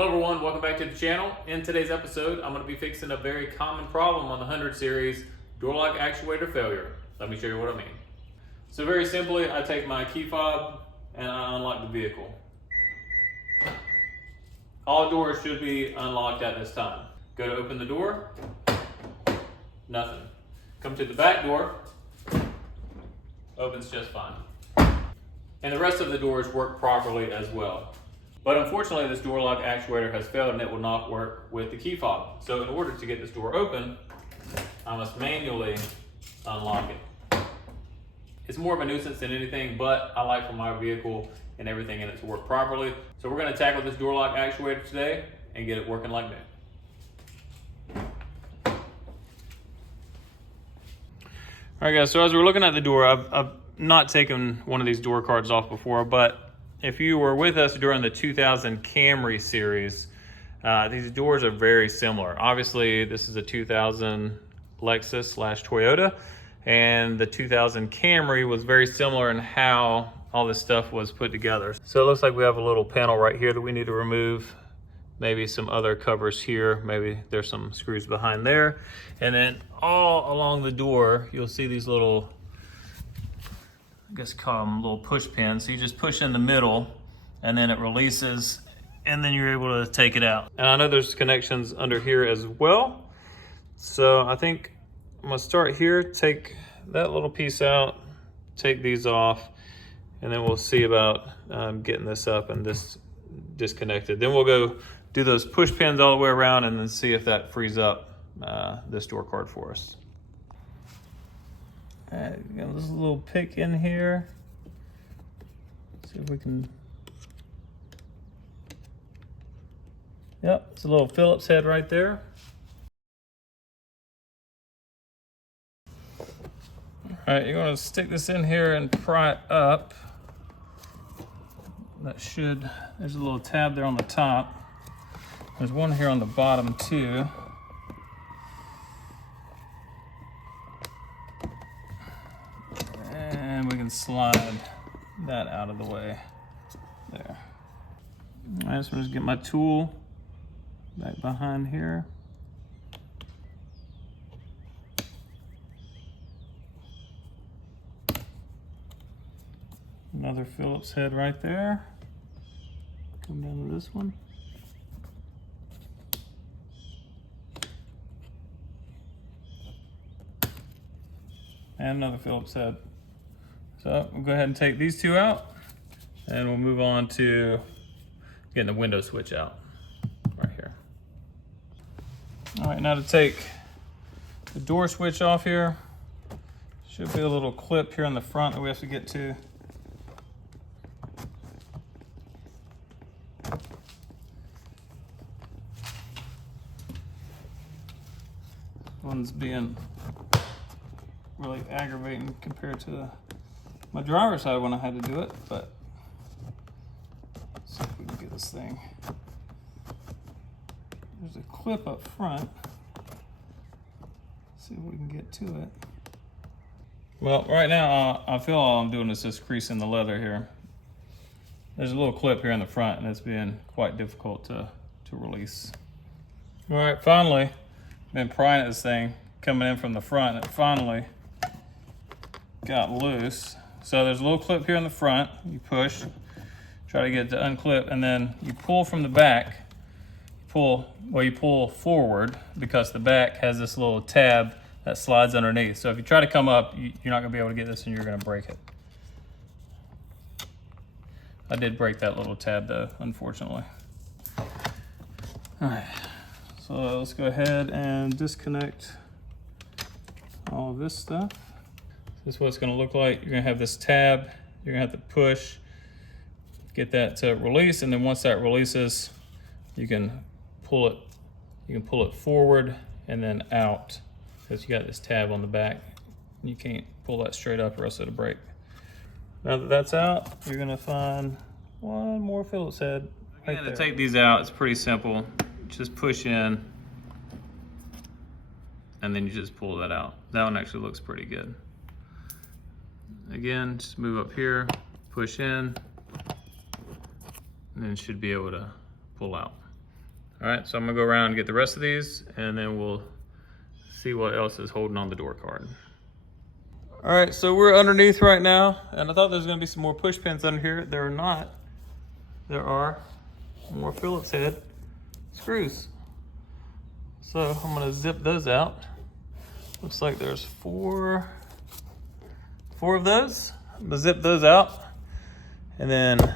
Hello everyone, welcome back to the channel. In today's episode, I'm going to be fixing a very common problem on the 100 series, door lock actuator failure. Let me show you what I mean. So very simply, I take my key fob and I unlock the vehicle. All doors should be unlocked at this time. Go to open the door, nothing. Come to the back door, opens just fine. And the rest of the doors work properly as well. But unfortunately, this door lock actuator has failed and it will not work with the key fob. So in order to get this door open, I must manually unlock it. It's more of a nuisance than anything, but I like for my vehicle and everything in it to work properly. So we're gonna tackle this door lock actuator today and get it working like new. All right guys, so as we're looking at the door, I've not taken one of these door cards off before, but if you were with us during the 2000 Camry series, these doors are very similar. Obviously, this is a 2000 Lexus / Toyota, and the 2000 Camry was very similar in how all this stuff was put together. So it looks like we have a little panel right here that we need to remove. Maybe some other covers here. Maybe there's some screws behind there. And then all along the door, you'll see these little, I guess call them little push pins. So you just push in the middle and then it releases and then you're able to take it out. And I know there's connections under here as well. So I think I'm gonna start here, take that little piece out, take these off, and then we'll see about getting this up and this disconnected. Then we'll go do those push pins all the way around and then see if that frees up this door card for us. All right, got this little pick in here. See if we can. Yep, it's a little Phillips head right there. All right, you're gonna stick this in here and pry it up. That should, there's a little tab there on the top. There's one here on the bottom too. And we can slide that out of the way there. All right, so I'm just get my tool back behind here. Another Phillips head right there. Come down to this one. And another Phillips head. So we'll go ahead and take these two out and we'll move on to getting the window switch out right here. All right, now to take the door switch off here, should be a little clip here in the front that we have to get to. One's being really aggravating compared to my driver's side when I had to do it, but let's see if we can get this thing. There's a clip up front. Let's see if we can get to it. Well, right now I feel all I'm doing is just creasing the leather here. There's a little clip here in the front and it's being quite difficult to release. All right, finally, been prying at this thing coming in from the front and it finally got loose. So there's a little clip here in the front. You push, try to get it to unclip, and then you pull from the back. You pull forward because the back has this little tab that slides underneath. So if you try to come up, you're not gonna be able to get this and you're gonna break it. I did break that little tab though, unfortunately. All right, so let's go ahead and disconnect all of this stuff. This is what it's going to look like. You're going to have this tab. You're going to have to push, get that to release, and then once that releases, you can pull it. You can pull it forward and then out because you got this tab on the back. You can't pull that straight up or else it'll break. Now that that's out, you're going to find one more Phillips head right there. To take these out, it's pretty simple. Just push in, and then you just pull that out. That one actually looks pretty good. Again, just move up here, push in, and then should be able to pull out. All right, so I'm gonna go around and get the rest of these, and then we'll see what else is holding on the door card. All right, so we're underneath right now, and I thought there was gonna be some more push pins under here. There are not. There are more Phillips head screws. So I'm gonna zip those out. Looks like there's four of those. I'm gonna zip those out, and then I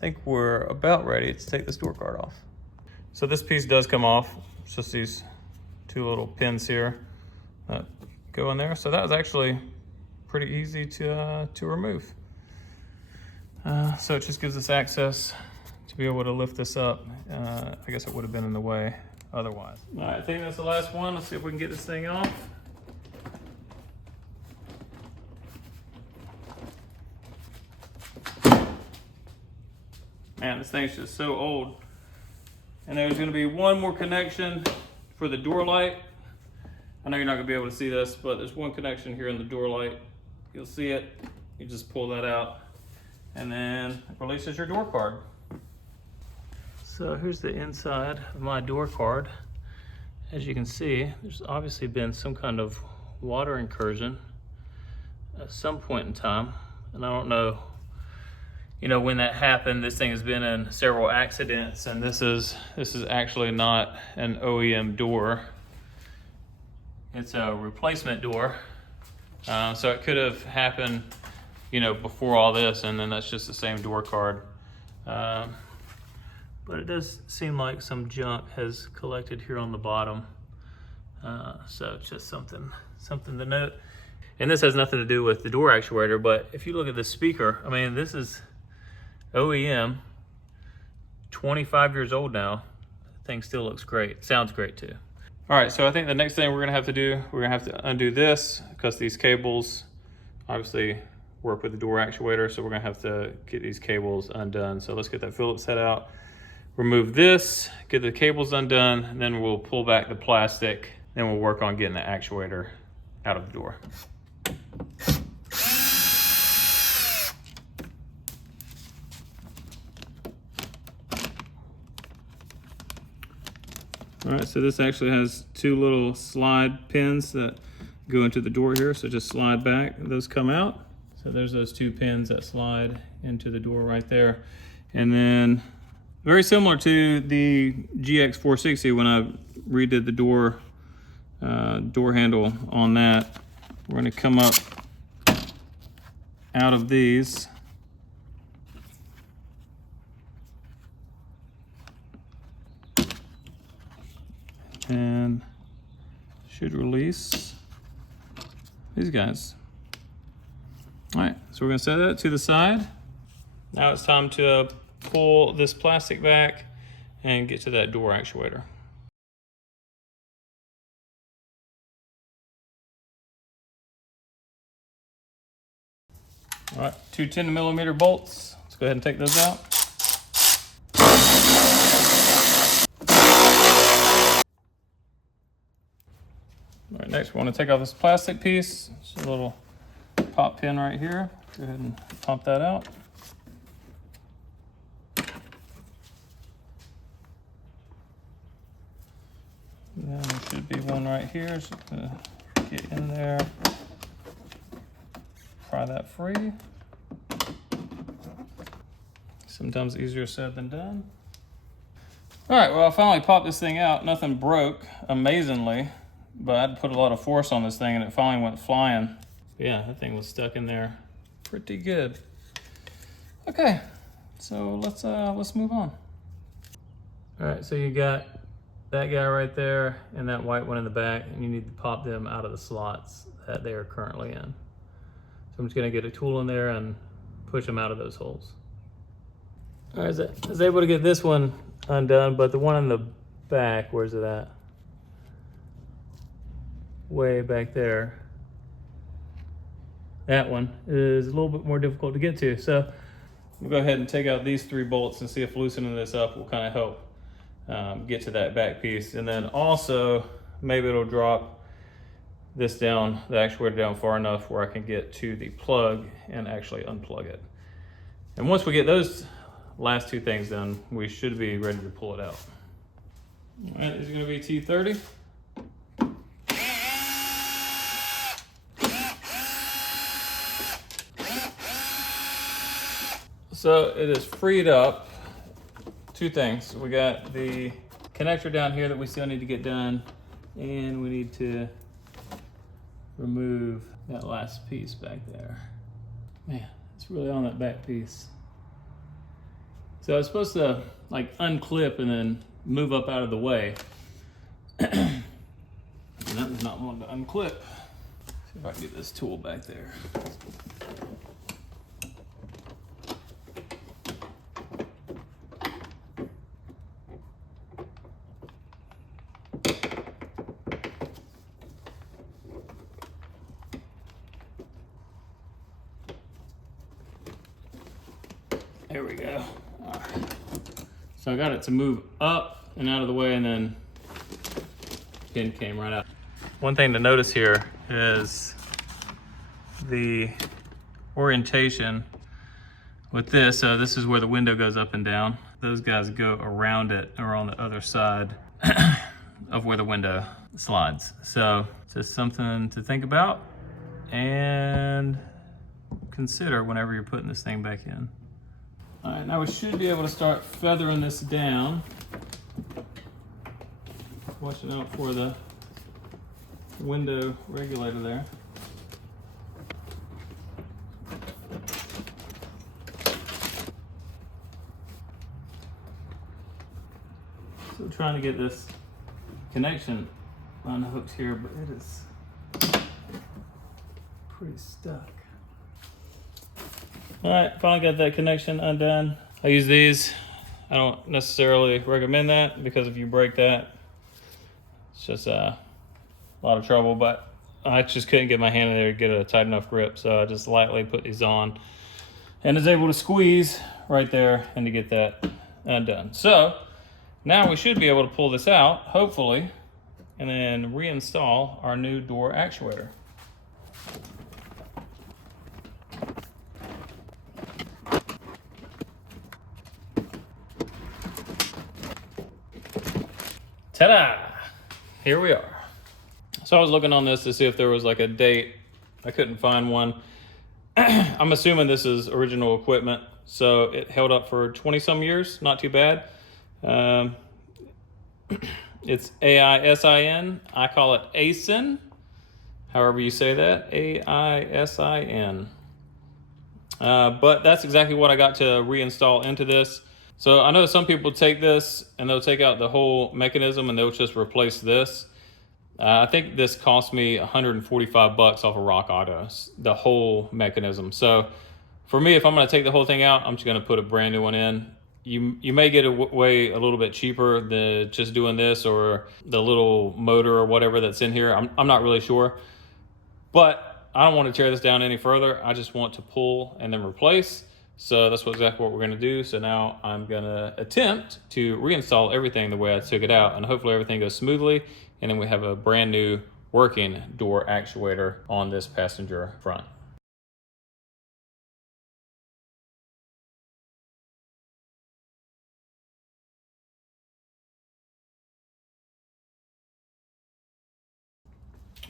think we're about ready to take this door card off. So this piece does come off. It's just these two little pins here that go in there. So that was actually pretty easy to remove. So it just gives us access to be able to lift this up. I guess it would have been in the way otherwise. All right, I think that's the last one. Let's see if we can get this thing off. Man, this thing's just so old. And there's gonna be one more connection for the door light. I know you're not gonna be able to see this, but there's one connection here in the door light. You'll see it, you just pull that out, and then it releases your door card. So here's the inside of my door card. As you can see, there's obviously been some kind of water incursion at some point in time, and I don't know when that happened. This thing has been in several accidents, and this is actually not an OEM door. It's a replacement door. So it could have happened, before all this, and then that's just the same door card. But it does seem like some junk has collected here on the bottom. So it's just something to note. And this has nothing to do with the door actuator, but if you look at the speaker, I mean, this is OEM, 25 years old now. The thing still looks great. Sounds great too. All right, so I think the next thing we're gonna have to do, we're gonna have to undo this, because these cables obviously work with the door actuator, so we're gonna have to get these cables undone. So let's get that Phillips head out, remove this, get the cables undone, and then we'll pull back the plastic, then we'll work on getting the actuator out of the door. All right, so this actually has two little slide pins that go into the door here. So just slide back, those come out. So there's those two pins that slide into the door right there. And then very similar to the GX460, when I redid the door handle on that, we're gonna come up out of these. And should release these guys. All right, so we're gonna set that to the side. Now it's time to pull this plastic back and get to that door actuator. All right, two 10mm bolts. Let's go ahead and take those out. All right, next we want to take off this plastic piece. It's a little pop pin right here. Go ahead and pop that out. And then there should be one right here. So get in there, pry that free. Sometimes easier said than done. All right, well, I finally popped this thing out. Nothing broke, amazingly. But I'd put a lot of force on this thing and it finally went flying. Yeah, that thing was stuck in there pretty good. Okay, so let's move on. All right, so you got that guy right there and that white one in the back, and you need to pop them out of the slots that they are currently in. So I'm just gonna get a tool in there and push them out of those holes. All right, I was able to get this one undone, but the one in the back, where's it at? Way back there. That one is a little bit more difficult to get to. So we'll go ahead and take out these 3 bolts and see if loosening this up will kind of help get to that back piece. And then also maybe it'll drop this down, the actuator down far enough where I can get to the plug and actually unplug it. And once we get those last 2 things done, we should be ready to pull it out. All right, these are gonna be T30. So it is freed up. Two things. We got the connector down here that we still need to get done, and we need to remove that last piece back there. Man, it's really on that back piece. So it's supposed to like unclip and then move up out of the way. And that was not one to unclip. See if I can get this tool back there. There we go. All right. So I got it to move up and out of the way, and then pin came right out. One thing to notice here is the orientation with this. So this is where the window goes up and down. Those guys go around it or on the other side of where the window slides. So just something to think about and consider whenever you're putting this thing back in. All right, now we should be able to start feathering this down. Watching out for the window regulator there. So trying to get this connection unhooked here, but it is pretty stuck. All right, finally got that connection undone. I use these. I don't necessarily recommend that because if you break that, it's just a lot of trouble, but I just couldn't get my hand in there to get a tight enough grip, so I just lightly put these on and is able to squeeze right there and to get that undone. So now we should be able to pull this out, hopefully, and then reinstall our new door actuator. Ta-da! Here we are. So I was looking on this to see if there was like a date. I couldn't find one. I'm assuming this is original equipment, so it held up for 20 some years, not too bad. It's AISIN. I call it AISIN, however you say that, AISIN. But that's exactly what I got to reinstall into this. So I know some people take this and they'll take out the whole mechanism and they'll just replace this. I think this cost me 145 bucks off of Rock Auto, the whole mechanism. So for me, if I'm gonna take the whole thing out, I'm just gonna put a brand new one in. You may get away a little bit cheaper than just doing this or the little motor or whatever that's in here. I'm not really sure, but I don't want to tear this down any further. I just want to pull and then replace. So that's exactly what we're gonna do. So now I'm gonna attempt to reinstall everything the way I took it out, and hopefully everything goes smoothly, and then we have a brand new working door actuator on this passenger front.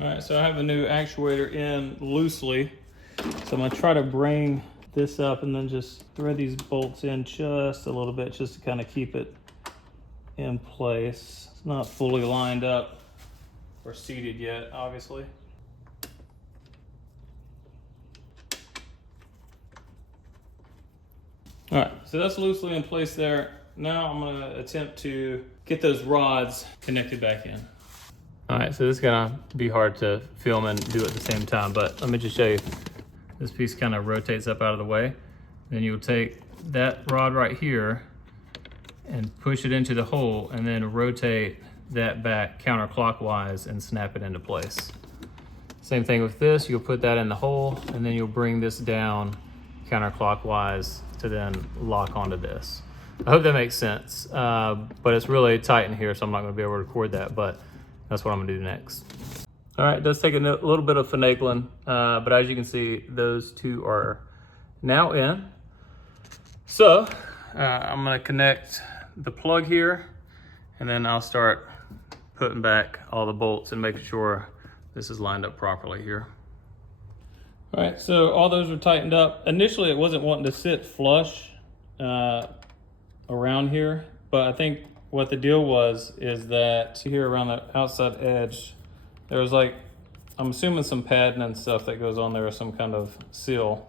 All right, so I have a new actuator in loosely. So I'm gonna try to bring this up and then just thread these bolts in just a little bit just to kind of keep it in place. It's not fully lined up or seated yet, obviously. All right, so that's loosely in place there. Now I'm gonna attempt to get those rods connected back in. All right, so this is gonna be hard to film and do at the same time, but let me just show you. This piece kind of rotates up out of the way. Then you'll take that rod right here and push it into the hole and then rotate that back counterclockwise and snap it into place. Same thing with this, you'll put that in the hole and then you'll bring this down counterclockwise to then lock onto this. I hope that makes sense, but it's really tight in here, so I'm not gonna be able to record that, but that's what I'm gonna do next. All right, it does take a little bit of finagling, but as you can see, those two are now in. So I'm gonna connect the plug here, and then I'll start putting back all the bolts and making sure this is lined up properly here. All right, so all those are tightened up. Initially, it wasn't wanting to sit flush around here, but I think what the deal was is that here around the outside edge, there was like, I'm assuming some padding and stuff that goes on there, or some kind of seal,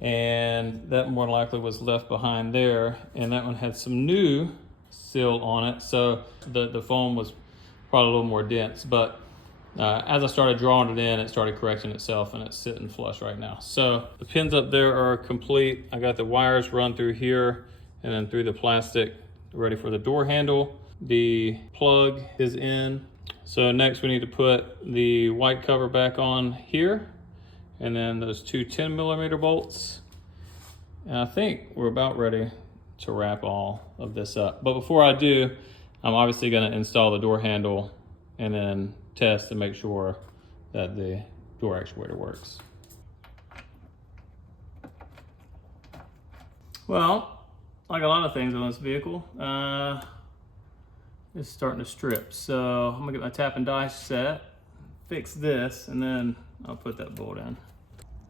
and that more likely was left behind there, and that one had some new seal on it, so the foam was probably a little more dense, but as I started drawing it in, it started correcting itself, and it's sitting flush right now. So the pins up there are complete. I got the wires run through here and then through the plastic, ready for the door handle. The plug is in. So next we need to put the white cover back on here, and then those two 10mm bolts. And I think we're about ready to wrap all of this up. But before I do, I'm obviously gonna install the door handle and then test to make sure that the door actuator works. Well, like a lot of things on this vehicle, it's starting to strip. So I'm gonna get my tap and die set, fix this, and then I'll put that bolt in.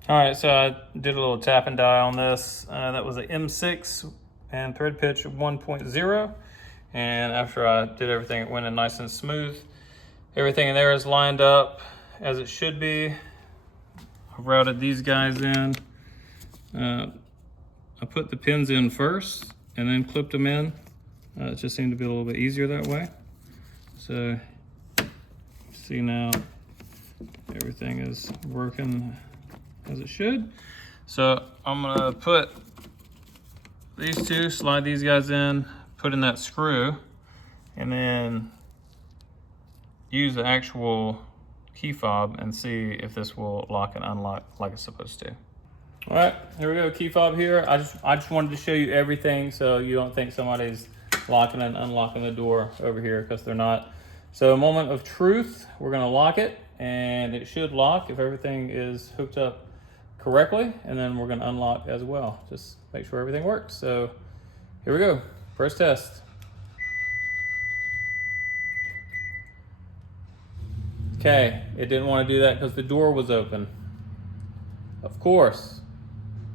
All right, so I did a little tap and die on this. That was an M6 and thread pitch of 1.0. And after I did everything, it went in nice and smooth. Everything in there is lined up as it should be. I've routed these guys in. I put the pins in first and then clipped them in. It just seemed to be a little bit easier that way. So see now everything is working as it should. So I'm gonna put these two, slide these guys in, put in that screw, and then use the actual key fob and see if this will lock and unlock like it's supposed to. All right, here we go, key fob here. I just wanted to show you everything so you don't think somebody's locking and unlocking the door over here, because they're not. So a moment of truth, we're gonna lock it, and it should lock if everything is hooked up correctly, and then we're gonna unlock as well. Just make sure everything works. So here we go, first test. Okay, it didn't want to do that because the door was open. Of course.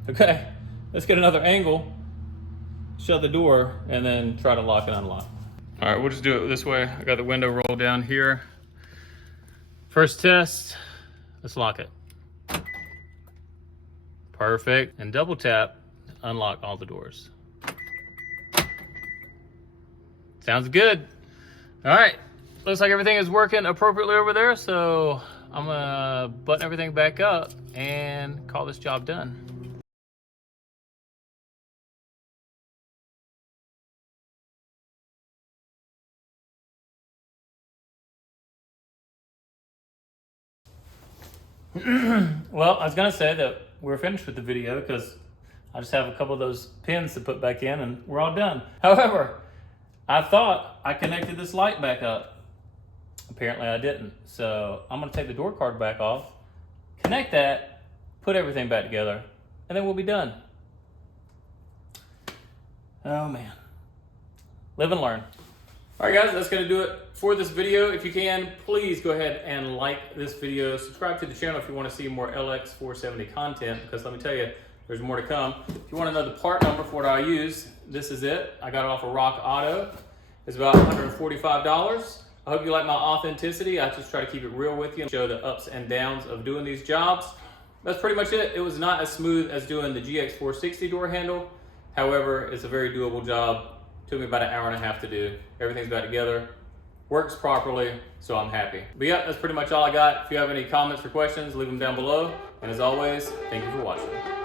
Okay, let's get another angle, shut the door, and then try to lock and unlock. All right, we'll just do it this way. I got the window rolled down here. First test, let's lock it. Perfect, and double tap to unlock all the doors. Sounds good. All right. Looks like everything is working appropriately over there, so I'm gonna button everything back up and call this job done. Well, I was gonna say that we're finished with the video because I just have a couple of those pins to put back in and we're all done. However, I thought I connected this light back up. Apparently I didn't. So I'm gonna take the door card back off, connect that, put everything back together, and then we'll be done. Oh man, live and learn. All right guys, that's gonna do it for this video. If you can, please go ahead and like this video. Subscribe to the channel if you wanna see more LX470 content, because let me tell you, there's more to come. If you wanna know the part number for what I use, this is it. I got it off of Rock Auto. It's about $145. I hope you like my authenticity. I just try to keep it real with you and show the ups and downs of doing these jobs. That's pretty much it. It was not as smooth as doing the GX460 door handle. However, it's a very doable job. Took me about an hour and a half to do. Everything's back together, works properly, so I'm happy. But yeah, that's pretty much all I got. If you have any comments or questions, leave them down below. And as always, thank you for watching.